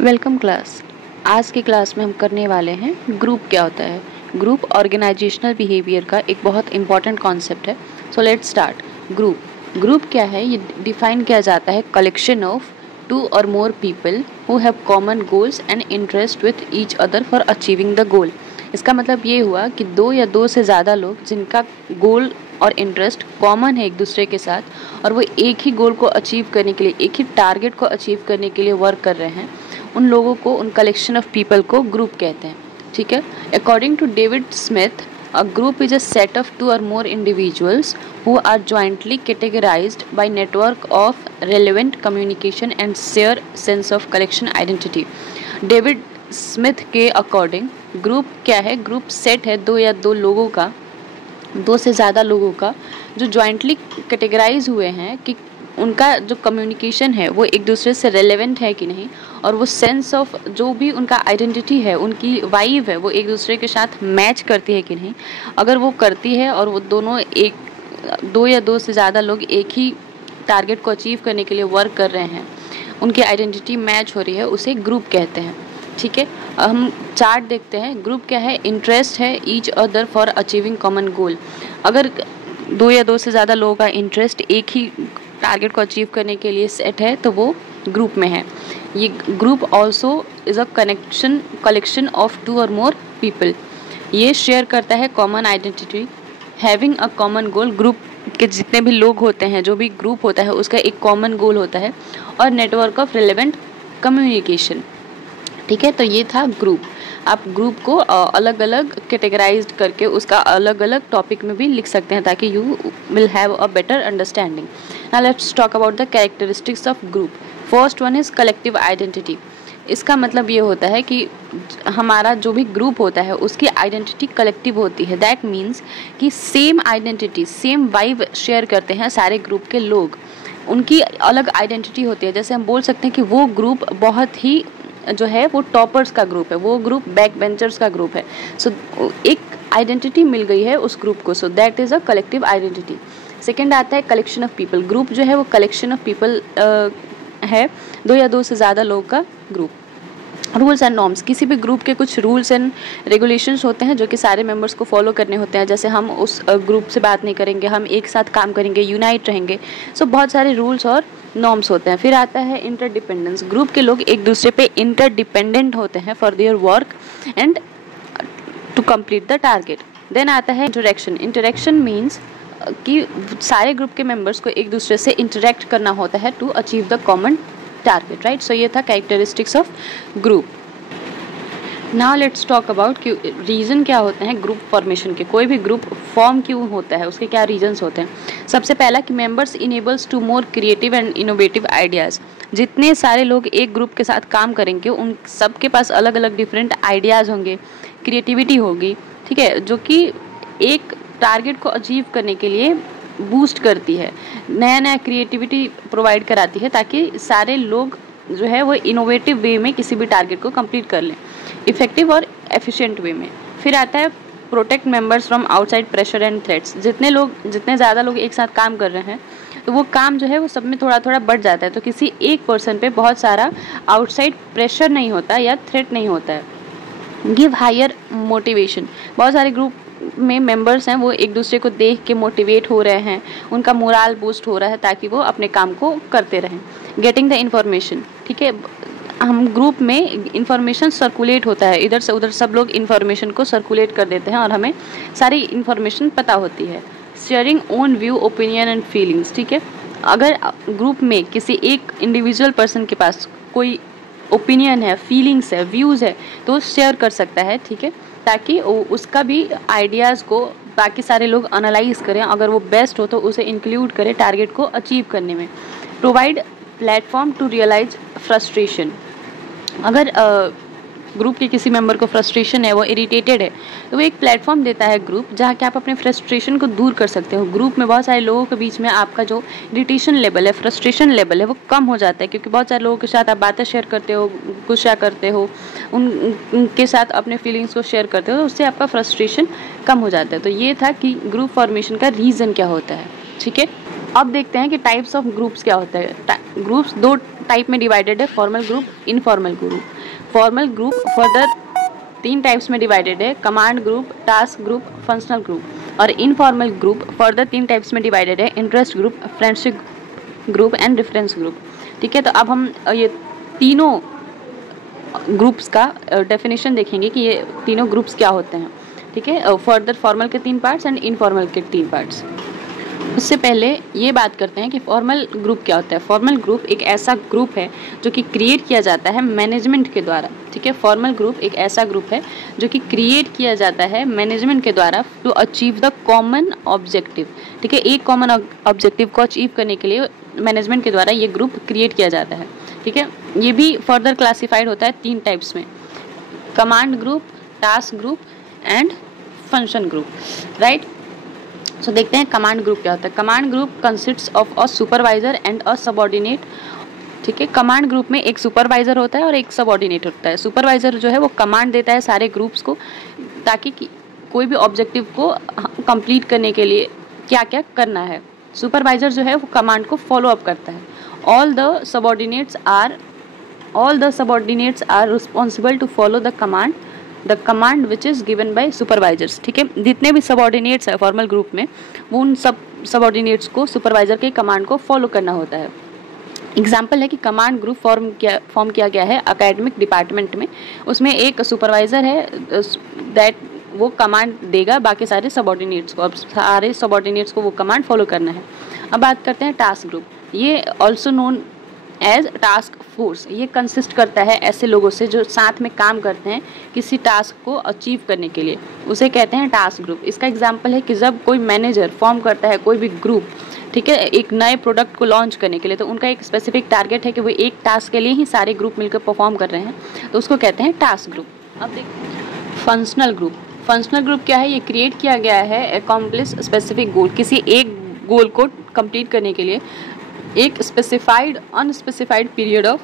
Welcome class. आज की class में हम करने वाले हैं ग्रुप क्या होता है। ग्रुप ऑर्गेनाइजेशनल बिहेवियर का एक बहुत इंपॉर्टेंट कॉन्सेप्ट है। So let's start. ग्रुप क्या है, ये डिफाइन किया जाता है कलेक्शन ऑफ 2 और more people who have common goals and interest with each other for achieving the goal. इसका मतलब ये हुआ कि 2 या 2 से ज़्यादा लोग जिनका गोल और इंटरेस्ट कॉमन है एक दूसरे के साथ और वो एक ही गोल को अचीव करने के लिए, एक ही टारगेट को अचीव करने के लिए वर्क कर रहे हैं, उन लोगों को, उन कलेक्शन ऑफ पीपल को ग्रुप कहते हैं। ठीक है। According to David Smith, a group is a set of 2 और more individuals who are jointly categorized by network of relevant communication and share sense of collection identity. David Smith के according group क्या है? Group set है 2 या 2 लोगों का, 2 से ज़्यादा लोगों का, जो जॉइंटली कैटेगराइज हुए हैं कि उनका जो कम्युनिकेशन है वो एक दूसरे से रेलेवेंट है कि नहीं, और वो सेंस ऑफ जो भी उनका आइडेंटिटी है, उनकी वाइब है, वो एक दूसरे के साथ मैच करती है कि नहीं। अगर वो करती है और वो दोनों 2 या 2 से ज़्यादा लोग एक ही टारगेट को अचीव करने के लिए वर्क कर रहे हैं, उनकी आइडेंटिटी मैच हो रही है, उसे ग्रुप कहते हैं। ठीक है। हम चार्ट देखते हैं। ग्रुप क्या है? इंटरेस्ट है each other for achieving common goal. अगर 2 या 2 से ज़्यादा लोगों का इंटरेस्ट एक ही टारगेट को अचीव करने के लिए सेट है तो वो ग्रुप में है। ये group also is a collection of 2 और मोर पीपल। ये शेयर करता है common identity, having a common goal. Group के जितने भी लोग होते हैं, जो भी ग्रुप होता है, उसका एक कॉमन गोल होता है, और नेटवर्क ऑफ रिलेवेंट कम्युनिकेशन। ठीक है। तो ये था ग्रुप। आप ग्रुप को अलग अलग कैटेगराइज्ड करके उसका अलग अलग टॉपिक में भी लिख सकते हैं ताकि you will have a better understanding. Now let's talk about the characteristics of group. First one is collective identity. इसका मतलब ये होता है कि हमारा जो भी ग्रुप होता है उसकी आइडेंटिटी कलेक्टिव होती है। दैट मीन्स कि same identity, same vibe share करते हैं सारे ग्रुप के लोग। उनकी अलग आइडेंटिटी होती है। जैसे हम बोल सकते हैं कि वो ग्रुप बहुत ही जो है वो टॉपर्स का ग्रुप है, वो ग्रुप बैक बेंचर्स का ग्रुप है। सो एक आइडेंटिटी मिल गई है उस ग्रुप को। So that is a collective identity. Second आता है कलेक्शन ऑफ पीपल। ग्रुप जो है वो कलेक्शन ऑफ पीपल है, 2 या 2 से ज़्यादा लोगों का ग्रुप। Rules and norms. किसी भी ग्रुप के कुछ रूल्स एंड रेगुलेशंस होते हैं जो कि सारे मेंबर्स को फॉलो करने होते हैं। जैसे हम उस ग्रुप से बात नहीं करेंगे, हम एक साथ काम करेंगे, यूनाइट रहेंगे। सो बहुत सारे रूल्स और नॉर्म्स होते हैं। फिर आता है इंटरडिपेंडेंस। ग्रुप के लोग एक दूसरे पे इंटरडिपेंडेंट होते हैं for their work and to complete the target. Then आता है इंटरेक्शन। इंटरेक्शन मीन्स कि सारे ग्रुप के मेंबर्स को एक दूसरे से इंटरेक्ट करना होता है to achieve the common target, right. So ये था characteristics of group. Now let's talk about कि रीज़न क्या होते हैं ग्रुप फॉर्मेशन के। कोई भी ग्रुप फॉर्म क्यों होता है, उसके क्या रीजंस होते हैं। सबसे पहला कि members enables to more creative and innovative ideas. जितने सारे लोग एक ग्रुप के साथ काम करेंगे उन सबके पास अलग अलग डिफरेंट आइडियाज़ होंगे, क्रिएटिविटी होगी। ठीक है। जो कि एक टारगेट को अचीव करने के लिए बूस्ट करती है, नया नया क्रिएटिविटी प्रोवाइड कराती है ताकि सारे लोग जो है वो इनोवेटिव वे में किसी भी टारगेट को कंप्लीट कर लें, इफेक्टिव और एफिशिएंट वे में। फिर आता है protect members from outside pressure and threats. जितने ज़्यादा लोग एक साथ काम कर रहे हैं तो वो काम जो है वो सब में थोड़ा थोड़ा बढ़ जाता है, तो किसी एक पर्सन पे बहुत सारा आउटसाइड प्रेशर नहीं होता या थ्रेट नहीं होता है। Give higher motivation. बहुत सारे ग्रुप में मेंबर्स हैं वो एक दूसरे को देख के मोटिवेट हो रहे हैं, उनका मोराल बूस्ट हो रहा है ताकि वो अपने काम को करते रहें। Getting the information. ठीक है। हम ग्रुप में इंफॉर्मेशन सर्कुलेट होता है, इधर से उधर सब लोग इंफॉर्मेशन को सर्कुलेट कर देते हैं और हमें सारी इंफॉर्मेशन पता होती है। Sharing own view, opinion and feelings. ठीक है। अगर ग्रुप में किसी एक इंडिविजुअल पर्सन के पास कोई ओपिनियन है, फीलिंग्स है, व्यूज़ है तो शेयर कर सकता है। ठीक है। ताकि उसका भी आइडियाज़ को बाकी सारे लोग एनालाइज करें, अगर वो बेस्ट हो तो उसे इंक्लूड करें टारगेट को अचीव करने में। Provide platform to realise frustration. अगर ग्रुप के किसी मेंबर को फ्रस्ट्रेशन है, वो इरिटेटेड है, तो वो एक प्लेटफॉर्म देता है ग्रुप जहाँ कि आप अपने फ्रस्ट्रेशन को दूर कर सकते हो। ग्रुप में बहुत सारे लोगों के बीच में आपका जो इरिटेशन लेवल है, फ्रस्ट्रेशन लेवल है, वो कम हो जाता है क्योंकि बहुत सारे लोगों के साथ आप बातें शेयर करते हो, गुस्सा करते हो, उनके साथ अपने फीलिंग्स को शेयर करते हो, तो उससे आपका फ्रस्ट्रेशन कम हो जाता है। तो ये था कि ग्रुप फॉर्मेशन का रीज़न क्या होता है। ठीक है। अब देखते हैं कि टाइप्स ऑफ ग्रुप्स क्या होता है। ग्रुप्स 2 टाइप में डिवाइडेड है, formal group, informal group. Formal group further 3 types में डिवाइडेड है, command group, task group, functional group. और इनफॉर्मल ग्रुप फर्दर 3 टाइप्स में डिवाइडेड है, interest group, friendship group and reference group. ठीक है, तो अब हम ये तीनों ग्रुप्स का डेफिनेशन देखेंगे कि ये तीनों ग्रुप्स क्या होते हैं। ठीक है, फर्दर फॉर्मल के 3 पार्ट्स एंड इनफॉर्मल के 3 पार्ट्स। उससे पहले ये बात करते हैं कि फॉर्मल ग्रुप क्या होता है। फॉर्मल ग्रुप एक ऐसा ग्रुप है जो कि क्रिएट किया जाता है मैनेजमेंट के द्वारा। ठीक है, फॉर्मल ग्रुप एक ऐसा ग्रुप है जो कि क्रिएट किया जाता है मैनेजमेंट के द्वारा to achieve the common objective. ठीक है, एक कॉमन ऑब्जेक्टिव को अचीव करने के लिए मैनेजमेंट के द्वारा ये ग्रुप क्रिएट किया जाता है। ठीक है, ये भी फर्दर क्लासिफाइड होता है 3 टाइप्स में, command group, task group and function group. Right, so देखते हैं कमांड ग्रुप क्या होता है। Command group consists of a supervisor and a subordinate. ठीक है, कमांड ग्रुप में एक सुपरवाइजर होता है और एक सबऑर्डिनेट होता है। सुपरवाइजर जो है वो कमांड देता है सारे ग्रुप्स को, ताकि कोई भी ऑब्जेक्टिव को कंप्लीट करने के लिए क्या क्या करना है। सुपरवाइजर जो है वो कमांड को फॉलो अप करता है। All the subordinates are responsible to follow the command which is given by supervisors. ठीक है, जितने भी सबऑर्डिनेट्स है फॉर्मल ग्रुप में, वो उन सब सबऑर्डिनेट्स को सुपरवाइजर के कमांड को फॉलो करना होता है। एग्जाम्पल है कि कमांड ग्रुप फॉर्म किया गया है एकेडमिक डिपार्टमेंट में। उसमें एक सुपरवाइजर है दैट वो कमांड देगा बाकी सारे सबऑर्डिनेट्स को, अब सारे सबऑर्डिनेट्स को वो कमांड फॉलो करना है। अब बात करते हैं टास्क ग्रुप। ये also known as task force. ये कंसिस्ट करता है ऐसे लोगों से जो साथ में काम करते हैं किसी टास्क को अचीव करने के लिए, उसे कहते हैं टास्क ग्रुप। इसका एग्जांपल है कि जब कोई मैनेजर फॉर्म करता है कोई भी ग्रुप, ठीक है, एक नए प्रोडक्ट को लॉन्च करने के लिए, तो उनका एक स्पेसिफिक टारगेट है कि वो एक टास्क के लिए ही सारे ग्रुप मिलकर परफॉर्म कर रहे हैं, तो उसको कहते हैं टास्क ग्रुप। अब देखिए फंक्शनल ग्रुप। फंक्शनल ग्रुप क्या है? ये क्रिएट किया गया है अकॉम्प्लिश स्पेसिफिक गोल। किसी एक गोल को कंप्लीट करने के लिए एक specified unspecified period of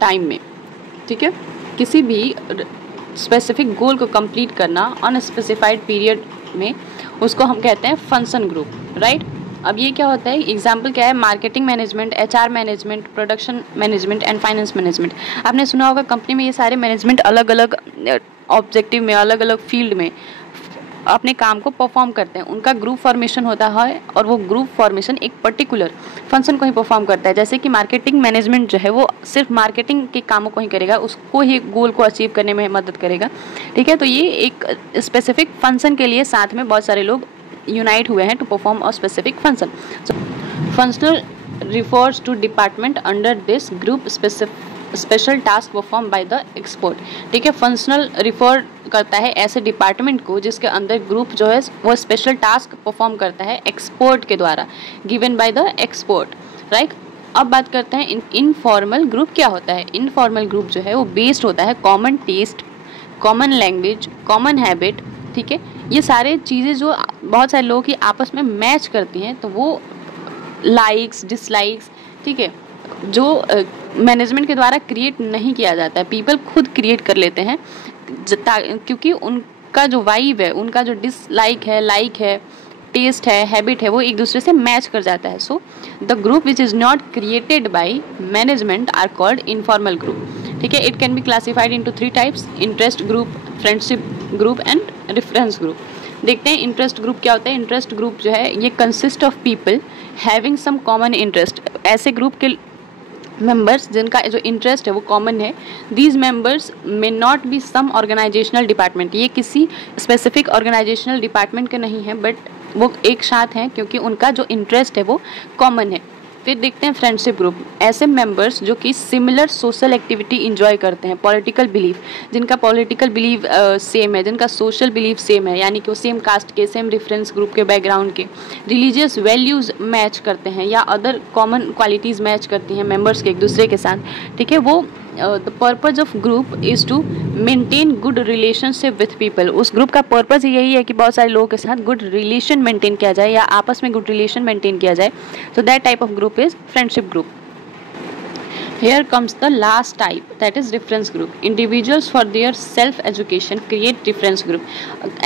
time में। ठीक है, किसी भी स्पेसिफिक गोल को कंप्लीट करना अनस्पेसिफाइड पीरियड में, उसको हम कहते हैं फंक्शन ग्रुप। राइट, अब ये क्या होता है? एग्जाम्पल क्या है? Marketing management, HR management, production management and finance management. आपने सुना होगा कंपनी में ये सारे मैनेजमेंट अलग अलग ऑब्जेक्टिव में, अलग अलग फील्ड में अपने काम को परफॉर्म करते हैं। उनका ग्रुप फॉर्मेशन होता है और वो ग्रुप फॉर्मेशन एक पर्टिकुलर फंक्शन को ही परफॉर्म करता है। जैसे कि मार्केटिंग मैनेजमेंट जो है वो सिर्फ मार्केटिंग के कामों को ही करेगा, उसको ही गोल को अचीव करने में मदद करेगा। ठीक है, तो ये एक स्पेसिफिक फंक्शन के लिए साथ में बहुत सारे लोग यूनाइट हुए हैं to perform a specific function. Functional refers to department under this group special task perform by the expert. ठीक है, फंक्शनल रिफर करता है ऐसे डिपार्टमेंट को जिसके अंदर ग्रुप जो है वो स्पेशल टास्क परफॉर्म करता है एक्सपर्ट के द्वारा, given by the expert. Right, अब बात करते हैं इनफॉर्मल ग्रुप क्या होता है। इनफॉर्मल ग्रुप जो है वो बेस्ड होता है common taste, common language, common habit. ठीक है, ये सारे चीज़ें जो बहुत सारे लोगों की आपस में मैच करती हैं, तो वो लाइक्स, डिसलाइक्स, ठीक है, जो मैनेजमेंट के द्वारा क्रिएट नहीं किया जाता है, पीपल खुद क्रिएट कर लेते हैं, क्योंकि उनका जो वाइब है, उनका जो डिसलाइक है, लाइक है, टेस्ट है, हैबिट है, वो एक दूसरे से मैच कर जाता है। So the group which is not created by management are called informal group. ठीक है, it can be classified into 3 types, interest group, friendship group and reference group. देखते हैं इंटरेस्ट ग्रुप क्या होता है। इंटरेस्ट ग्रुप जो है ये consist of people having some common interest. ऐसे ग्रुप के मेंबर्स जिनका जो इंटरेस्ट है वो कॉमन है। These members may not be some organisational department. ये किसी स्पेसिफिक ऑर्गेनाइजेशनल डिपार्टमेंट के नहीं है, बट वो एक साथ हैं क्योंकि उनका जो इंटरेस्ट है वो कॉमन है। फिर देखते हैं फ्रेंडशिप ग्रुप। ऐसे मेंबर्स जो कि सिमिलर सोशल एक्टिविटी इंजॉय करते हैं, पॉलिटिकल बिलीफ, जिनका पॉलिटिकल बिलीव सेम है, जिनका सोशल बिलीफ सेम है, यानी कि वो सेम कास्ट के, सेम रेफरेंस ग्रुप के, बैकग्राउंड के, रिलीजियस वैल्यूज़ मैच करते हैं या अदर कॉमन क्वालिटीज़ मैच करती हैं मेंबर्स के एक दूसरे के साथ। ठीक है, वो the purpose of group is to maintain good relationship with people. उस ग्रुप का पर्पज़ यही है कि बहुत सारे लोगों के साथ गुड रिलेशन मेंटेन किया जाए या आपस में गुड रिलेशन मेंटेन किया जाए। So that type of group is friendship group. Here comes the last type, that is reference group. Individuals for their self education create reference group.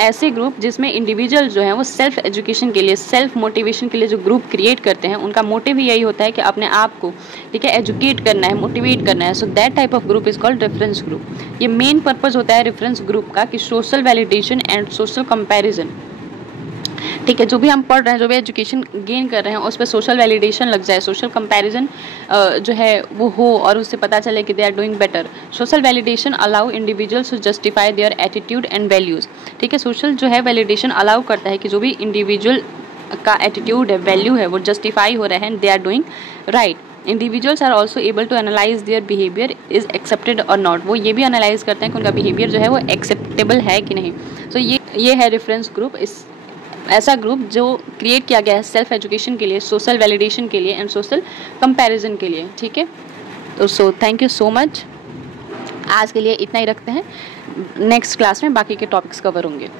ऐसे group जिसमें individual जो हैं वो सेल्फ एजुकेशन के लिए, self motivation के लिए जो ग्रुप क्रिएट करते हैं, उनका मोटिव यही होता है कि अपने आप को, ठीक है, एजुकेट करना है, मोटिवेट करना है. So that type of group is called reference group. ये मेन पर्पज होता है रेफरेंस ग्रुप का कि social validation and social comparison, ठीक है, जो भी हम पढ़ रहे हैं, जो भी एजुकेशन गेन कर रहे हैं, उस पर सोशल वैलिडेशन लग जाए, सोशल कंपैरिजन जो है वो हो और उससे पता चले कि they are doing better. Social validation allow individuals to justify their attitude and values. ठीक है, सोशल जो है वैलिडेशन अलाउ करता है कि जो भी इंडिविजुअल का एटीट्यूड है, वैल्यू है, वो जस्टिफाई हो रहे हैं, they are doing right. Individuals are also able to analyse their behaviour is accepted और नॉट. वो ये भी एनालाइज करते हैं कि उनका बिहेवियर जो है वो एक्सेप्टेबल है कि नहीं. तो ये है रेफरेंस ग्रुप. इस ऐसा ग्रुप जो क्रिएट किया गया है सेल्फ एजुकेशन के लिए, सोशल वैलिडेशन के लिए एंड सोशल कंपैरिजन के लिए. ठीक है, तो थैंक यू सो मच. आज के लिए इतना ही रखते हैं. नेक्स्ट क्लास में बाकी के टॉपिक्स कवर होंगे.